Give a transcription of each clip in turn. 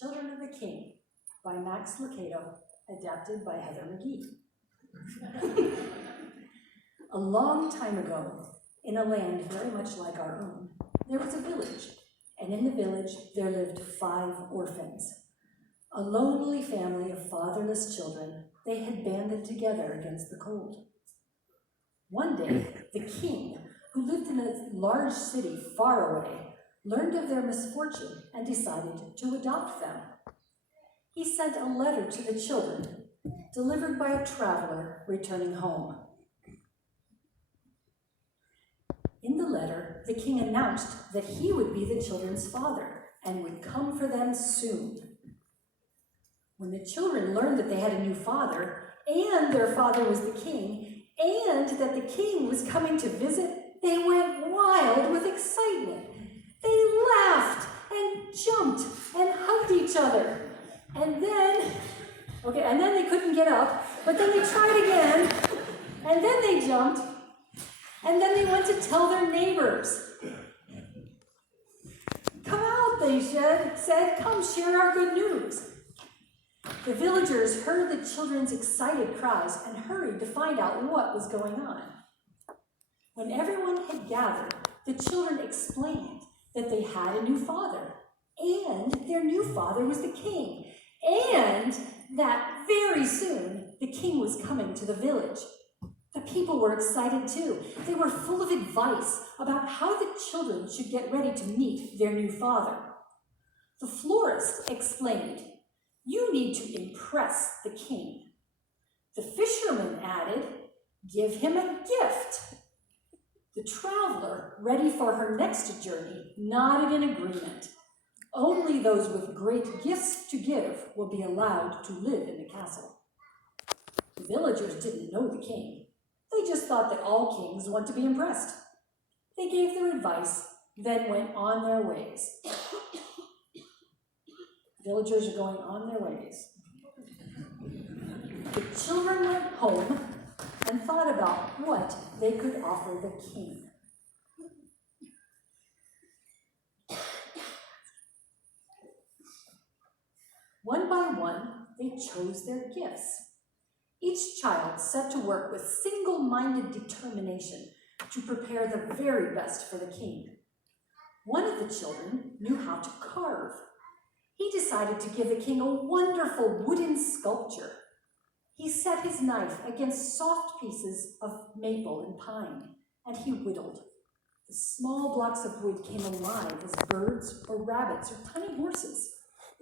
Children of the King by Max Lucado, adapted by Heather McGee. A long time ago, in a land very much like our own, there was a village, and in the village there lived 5 orphans. A lonely family of fatherless children, they had banded together against the cold. One day, the king, who lived in a large city far away, learned of their misfortune and decided to adopt them. He sent a letter to the children, delivered by a traveler returning home. In the letter, the king announced that he would be the children's father and would come for them soon. When the children learned that they had a new father, and their father was the king, and that the king was coming to visit, they went wild with excitement. They laughed and jumped and hugged each other. And then they couldn't get up, but then they tried again, and then they jumped, and then they went to tell their neighbors. Come out, they said, come share our good news. The villagers heard the children's excited cries and hurried to find out what was going on. When everyone had gathered, the children explained that they had a new father, and their new father was the king, and that very soon the king was coming to the village. The people were excited too. They were full of advice about how the children should get ready to meet their new father. The florist explained, "You need to impress the king." The fisherman added, "Give him a gift." The traveler, ready for her next journey, nodded in agreement. Only those with great gifts to give will be allowed to live in the castle. The villagers didn't know the king. They just thought that all kings want to be impressed. They gave their advice, then went on their ways. Villagers are going on their ways. The children went home and thought about what they could offer the king. One by one, they chose their gifts. Each child set to work with single-minded determination to prepare the very best for the king. One of the children knew how to carve. He decided to give the king a wonderful wooden sculpture. He set his knife against soft pieces of maple and pine, and he whittled. The small blocks of wood came alive as birds or rabbits or tiny horses.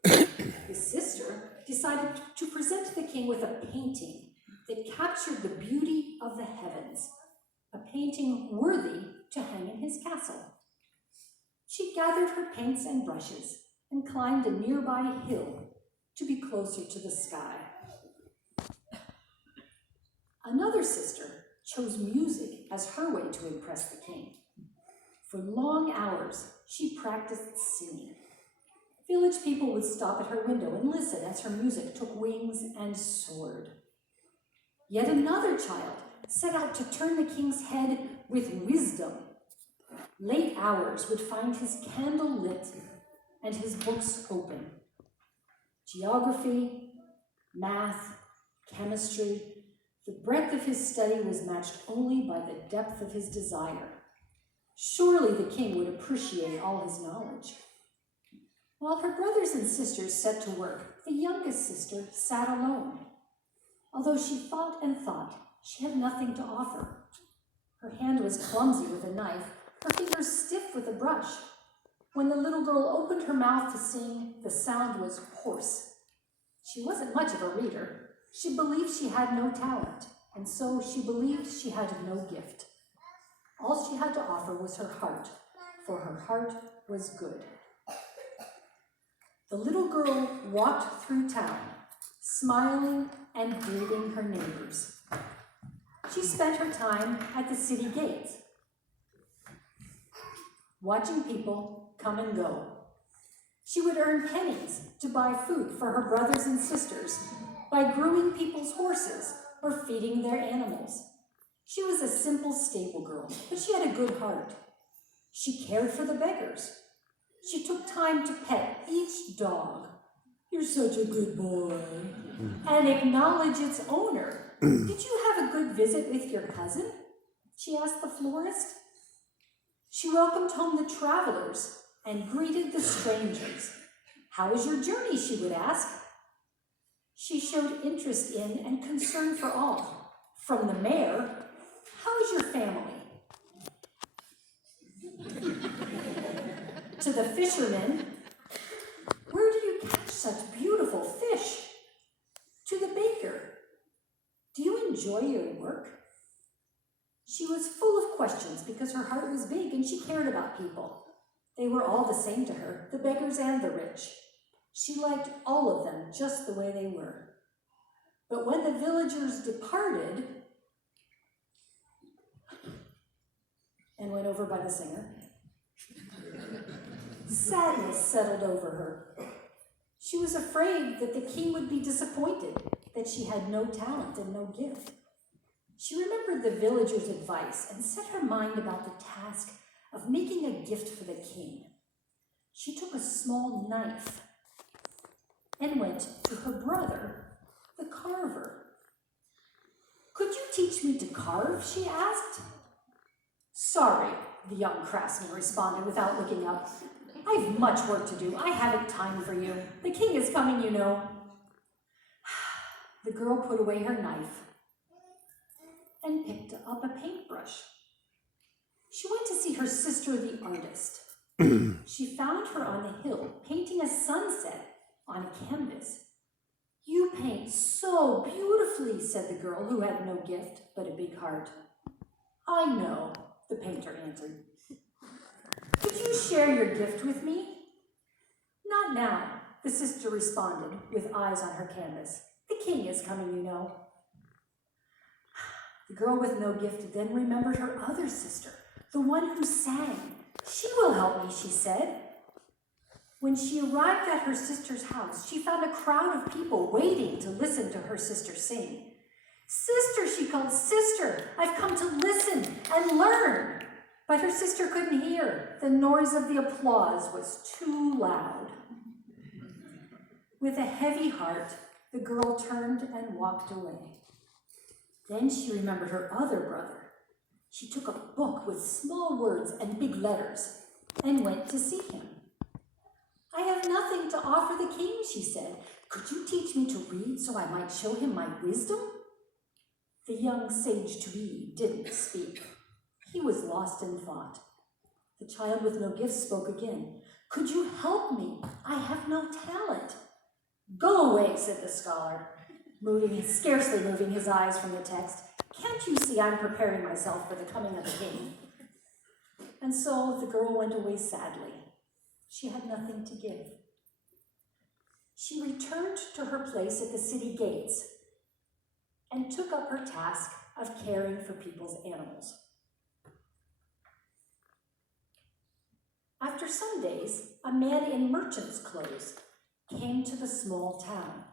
His sister decided to present the king with a painting that captured the beauty of the heavens, a painting worthy to hang in his castle. She gathered her paints and brushes and climbed a nearby hill to be closer to the sky. Another sister chose music as her way to impress the king. For long hours, she practiced singing. Village people would stop at her window and listen as her music took wings and soared. Yet another child set out to turn the king's head with wisdom. Late hours would find his candle lit and his books open. Geography, math, chemistry, the breadth of his study was matched only by the depth of his desire. Surely the king would appreciate all his knowledge. While her brothers and sisters set to work, the youngest sister sat alone. Although she thought and thought, she had nothing to offer. Her hand was clumsy with a knife, her fingers stiff with a brush. When the little girl opened her mouth to sing, the sound was hoarse. She wasn't much of a reader. She believed she had no talent, and so she believed she had no gift. All she had to offer was her heart, for her heart was good. The little girl walked through town, smiling and greeting her neighbors. She spent her time at the city gates, watching people come and go. She would earn pennies to buy food for her brothers and sisters by grooming people's horses or feeding their animals. She was a simple stable girl, but she had a good heart. She cared for the beggars. She took time to pet each dog, You're such a good boy. And acknowledge its owner. Did you have a good visit with your cousin? She asked the florist. She welcomed home the travelers and greeted the strangers. How was your journey, she would ask. She showed interest in and concern for all. From the mayor, how is your family? To the fisherman, where do you catch such beautiful fish? To the baker, do you enjoy your work? She was full of questions because her heart was big and she cared about people. They were all the same to her, the beggars and the rich. She liked all of them just the way they were. But when the villagers departed and went over by the singer, sadness settled over her. She was afraid that the king would be disappointed, that she had no talent and no gift. She remembered the villagers' advice and set her mind about the task of making a gift for the king. She took a small knife and went to her brother, the carver. Could you teach me to carve? She asked. Sorry, the young craftsman responded without looking up. I've much work to do. I haven't time for you. The king is coming, you know. The girl put away her knife and picked up a paintbrush. She went to see her sister, the artist. She found her on the hill, painting a sunset on a canvas. You paint so beautifully, said the girl, who had no gift but a big heart. I know, the painter answered. Could you share your gift with me? Not now, the sister responded, with eyes on her canvas. The king is coming, you know. The girl with no gift then remembered her other sister, the one who sang. She will help me, she said. When she arrived at her sister's house, she found a crowd of people waiting to listen to her sister sing. Sister, she called, sister, I've come to listen and learn. But her sister couldn't hear. The noise of the applause was too loud. With a heavy heart, the girl turned and walked away. Then she remembered her other brother. She took a book with small words and big letters and went to see him. I have nothing to offer the king, she said. Could you teach me to read so I might show him my wisdom? The young sage-to-be didn't speak. He was lost in thought. The child with no gift spoke again. Could you help me? I have no talent. Go away, said the scholar, scarcely moving his eyes from the text. Can't you see I'm preparing myself for the coming of the king? And so the girl went away sadly. She had nothing to give. She returned to her place at the city gates and took up her task of caring for people's animals. After some days, a man in merchant's clothes came to the small town.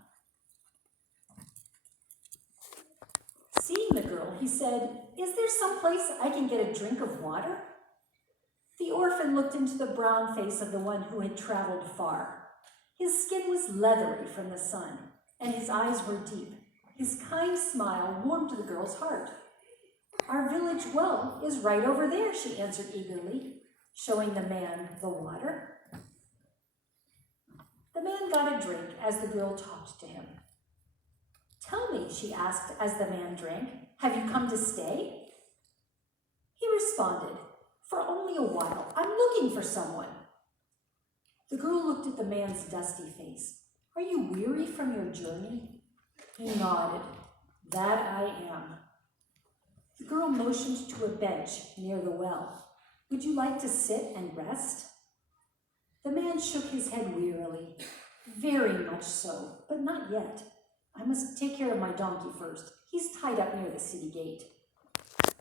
Seeing the girl, he said, "Is there some place I can get a drink of water?" The orphan looked into the brown face of the one who had traveled far. His skin was leathery from the sun, and his eyes were deep. His kind smile warmed the girl's heart. "Our village well is right over there," she answered eagerly, showing the man the water. The man got a drink as the girl talked to him. "Tell me," she asked as the man drank, "have you come to stay?" He responded, "For only a while. I'm looking for someone." The girl looked at the man's dusty face. "Are you weary from your journey?" He nodded. "That I am." The girl motioned to a bench near the well. "Would you like to sit and rest?" The man shook his head wearily. "Very much so, but not yet. I must take care of my donkey first. He's tied up near the city gate."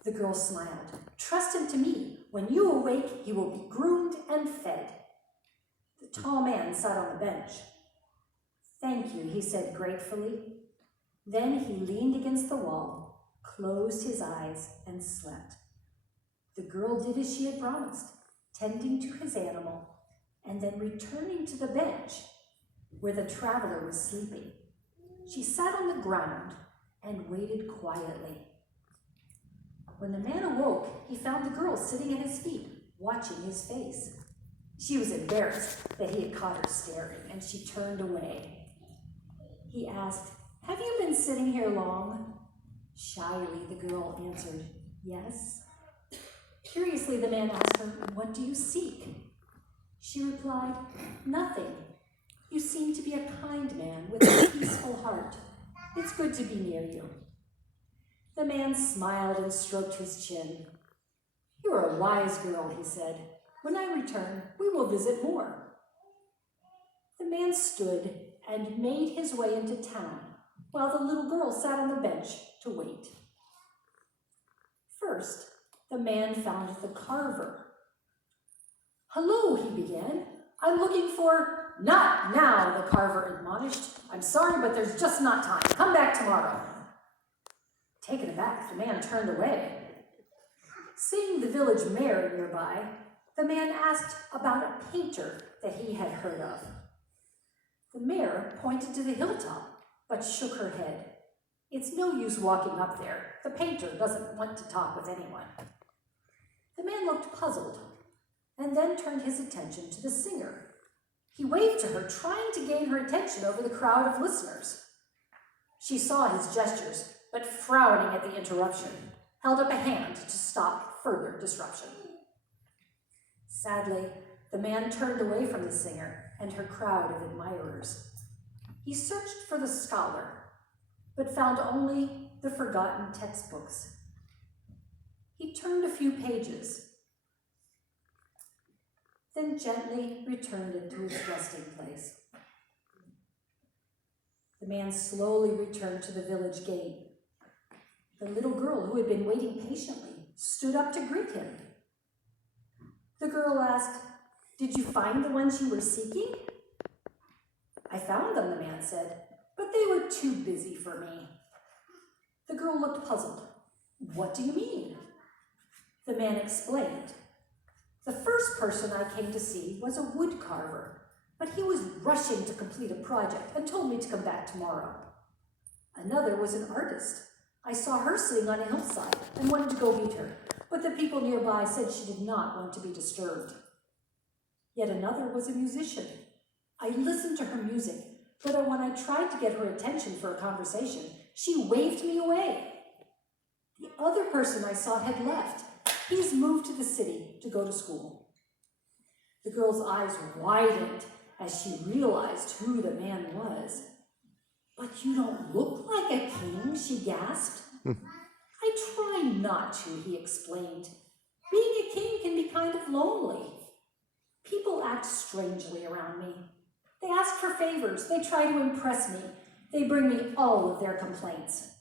The girl smiled. "Trust him to me. When you awake, he will be groomed and fed." The tall man sat on the bench. "Thank you," he said gratefully. Then he leaned against the wall, closed his eyes, and slept. The girl did as she had promised, tending to his animal, and then returning to the bench, where the traveler was sleeping. She sat on the ground and waited quietly. When the man awoke, he found the girl sitting at his feet, watching his face. She was embarrassed that he had caught her staring, and she turned away. He asked, "Have you been sitting here long?" Shyly, the girl answered, "Yes." Curiously, the man asked her, "What do you seek?" She replied, "Nothing. You seem to be a kind man with a peaceful heart. It's good to be near you." The man smiled and stroked his chin. "You are a wise girl," he said. "When I return, we will visit more." The man stood and made his way into town, while the little girl sat on the bench to wait. First, the man found the carver. "Hello," he began. "I'm looking for—" "Not now," the carver admonished. "I'm sorry, but there's just not time. Come back tomorrow." Taken aback, the man turned away. Seeing the village mayor nearby, the man asked about a painter that he had heard of. The mayor pointed to the hilltop, but shook her head. "It's no use walking up there. The painter doesn't want to talk with anyone." The man looked puzzled, and then turned his attention to the singer. He waved to her, trying to gain her attention over the crowd of listeners. She saw his gestures, but frowning at the interruption, held up a hand to stop further disruption. Sadly, the man turned away from the singer and her crowd of admirers. He searched for the scholar, but found only the forgotten textbooks. He turned a few pages, then gently returned it to his resting place. The man slowly returned to the village gate. The little girl, who had been waiting patiently, stood up to greet him. The girl asked, "Did you find the ones you were seeking?" "I found them," the man said, "but they were too busy for me." The girl looked puzzled. "What do you mean?" The man explained. "The first person I came to see was a wood carver, but he was rushing to complete a project and told me to come back tomorrow. Another was an artist. I saw her sitting on a hillside and wanted to go meet her, but the people nearby said she did not want to be disturbed. Yet another was a musician. I listened to her music, but when I tried to get her attention for a conversation, she waved me away. The other person I saw had left. He's moved to the city to go to school." The girl's eyes widened as she realized who the man was. "But you don't look like a king," she gasped. "I try not to," he explained. "Being a king can be kind of lonely. People act strangely around me. They ask for favors. They try to impress me. They bring me all of their complaints."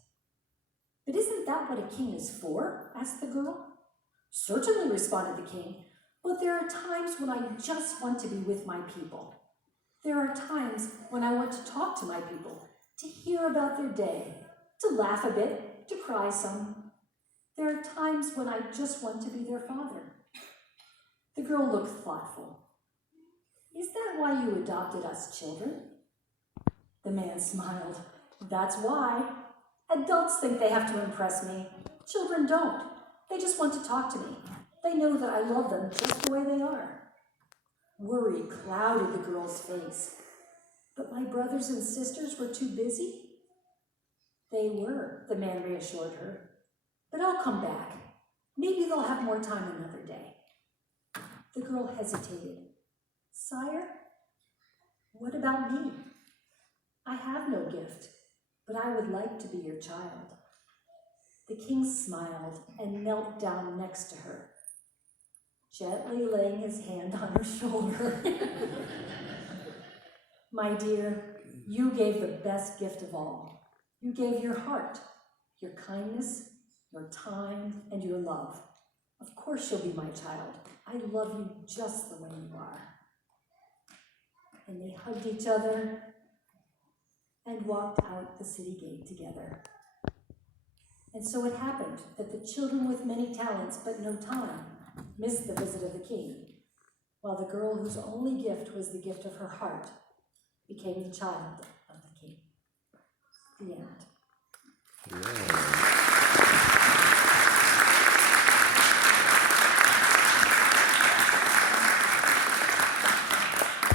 "But isn't that what a king is for?" asked the girl. "Certainly," responded the king, "but there are times when I just want to be with my people. There are times when I want to talk to my people, to hear about their day, to laugh a bit, to cry some. There are times when I just want to be their father." The girl looked thoughtful. "Is that why you adopted us children?" The man smiled. "That's why. Adults think they have to impress me. Children don't. They just want to talk to me. They know that I love them just the way they are." Worry clouded the girl's face. "But my brothers and sisters were too busy?" "They were," the man reassured her. "But I'll come back. Maybe they'll have more time another day." The girl hesitated. "Sire, what about me? I have no gift, but I would like to be your child." The king smiled and knelt down next to her, gently laying his hand on her shoulder. "My dear, you gave the best gift of all. You gave your heart, your kindness, your time, and your love. Of course you'll be my child. I love you just the way you are." And they hugged each other and walked out the city gate together. And so it happened that the children with many talents but no time missed the visit of the king, while the girl whose only gift was the gift of her heart became the child of the king. The end. Yeah.